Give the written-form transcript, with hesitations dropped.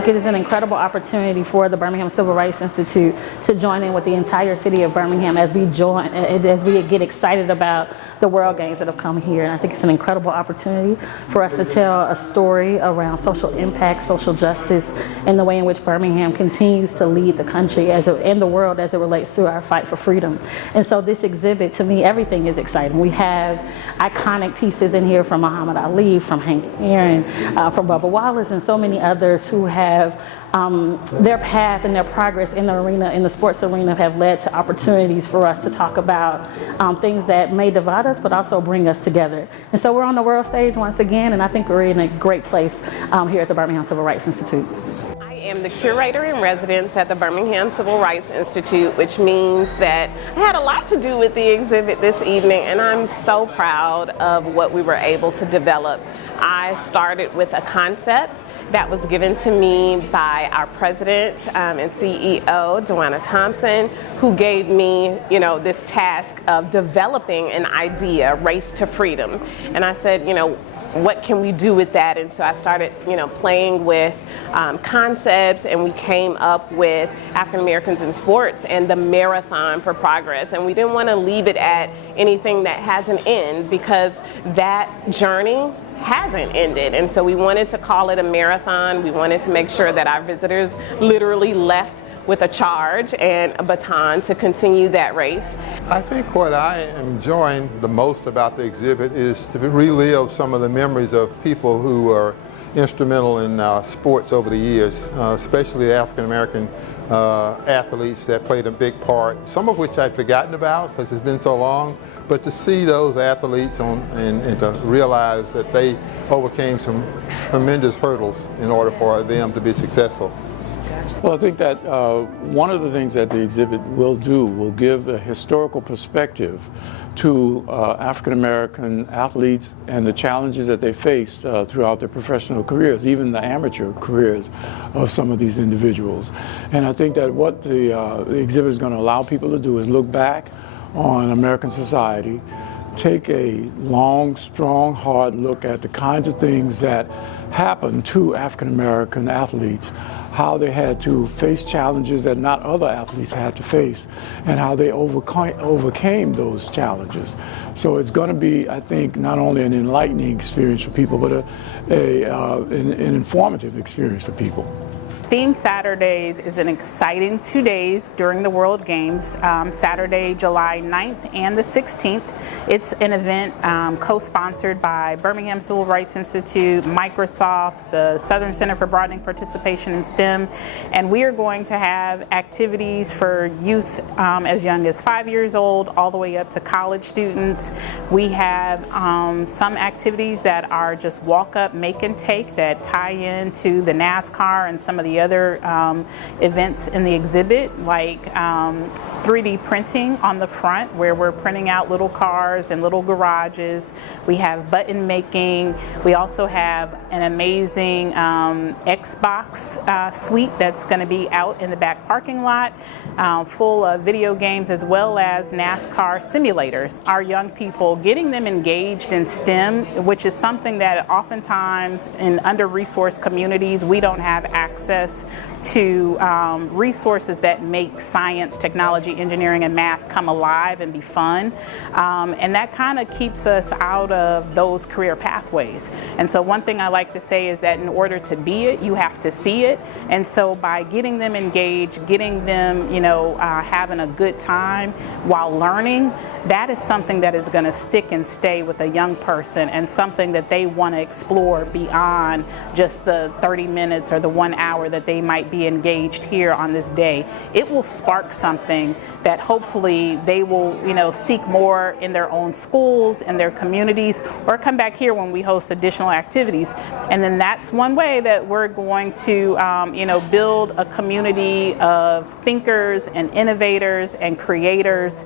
think it is an incredible opportunity for the Birmingham Civil Rights Institute to join in with the entire city of Birmingham as we get excited about the World Games that have come here. And I think it's an incredible opportunity for us to tell a story around social impact, social justice, and the way in which Birmingham continues to lead the country and the world as it relates to our fight for freedom. And so this exhibit, to me, everything is exciting. We have iconic pieces in here from Muhammad Ali, from Hank Aaron, from Bubba Wallace, and so many others who have their path and their progress in the arena, in the sports arena, have led to opportunities for us to talk about things that may divide us, but also bring us together. And so we're on the world stage once again, and I think we're in a great place here at the Birmingham Civil Rights Institute. I am the curator in residence at the Birmingham Civil Rights Institute, which means that I had a lot to do with the exhibit this evening, and I'm so proud of what we were able to develop. I started with a concept that was given to me by our president and CEO, Joanna Thompson, who gave me, this task of developing an idea, Race to Freedom. And I said, what can we do with that? And so I started, playing with concepts, and we came up with African Americans in sports and the Marathon for Progress. And we didn't want to leave it at anything that has an end, because that journey hasn't ended. And so we wanted to call it a marathon. We wanted to make sure that our visitors literally left with a charge and a baton to continue that race. I think what I am enjoying the most about the exhibit is to relive some of the memories of people who were instrumental in sports over the years, especially African American athletes that played a big part, some of which I'd forgotten about because it's been so long, but to see those athletes and to realize that they overcame some tremendous hurdles in order for them to be successful. Well, I think that one of the things that the exhibit will give a historical perspective to African American athletes and the challenges that they faced throughout their professional careers, even the amateur careers of some of these individuals. And I think that what the exhibit is going to allow people to do is look back on American society, take a long, strong, hard look at the kinds of things that happened to African American athletes, how they had to face challenges that not other athletes had to face, and how they overcame those challenges. So it's going to be, I think, not only an enlightening experience for people, but an informative experience for people. STEAM Saturdays is an exciting 2 days during the World Games, Saturday, July 9th and the 16th. It's an event co-sponsored by Birmingham Civil Rights Institute, Microsoft, the Southern Center for Broadening Participation in STEM, and we are going to have activities for youth as young as 5 years old all the way up to college students. We have some activities that are just walk up, make and take that tie into the NASCAR and some of the other events in the exhibit, like 3D printing on the front, where we're printing out little cars and little garages. We have button making. We also have an amazing Xbox suite that's going to be out in the back parking lot, full of video games as well as NASCAR simulators. Our young people, getting them engaged in STEM, which is something that oftentimes in under-resourced communities we don't have access to resources that make science, technology, engineering, and math come alive and be fun. And that kind of keeps us out of those career pathways. And so one thing I like to say is that in order to be it, you have to see it. And so by getting them engaged, getting them, having a good time while learning, that is something that is going to stick and stay with a young person, and something that they want to explore beyond just the 30 minutes or the 1 hour that they might be engaged here on this day. It will spark something that hopefully they will, seek more in their own schools, in their communities, or come back here when we host additional activities. And then that's one way that we're going to, build a community of thinkers and innovators and creators.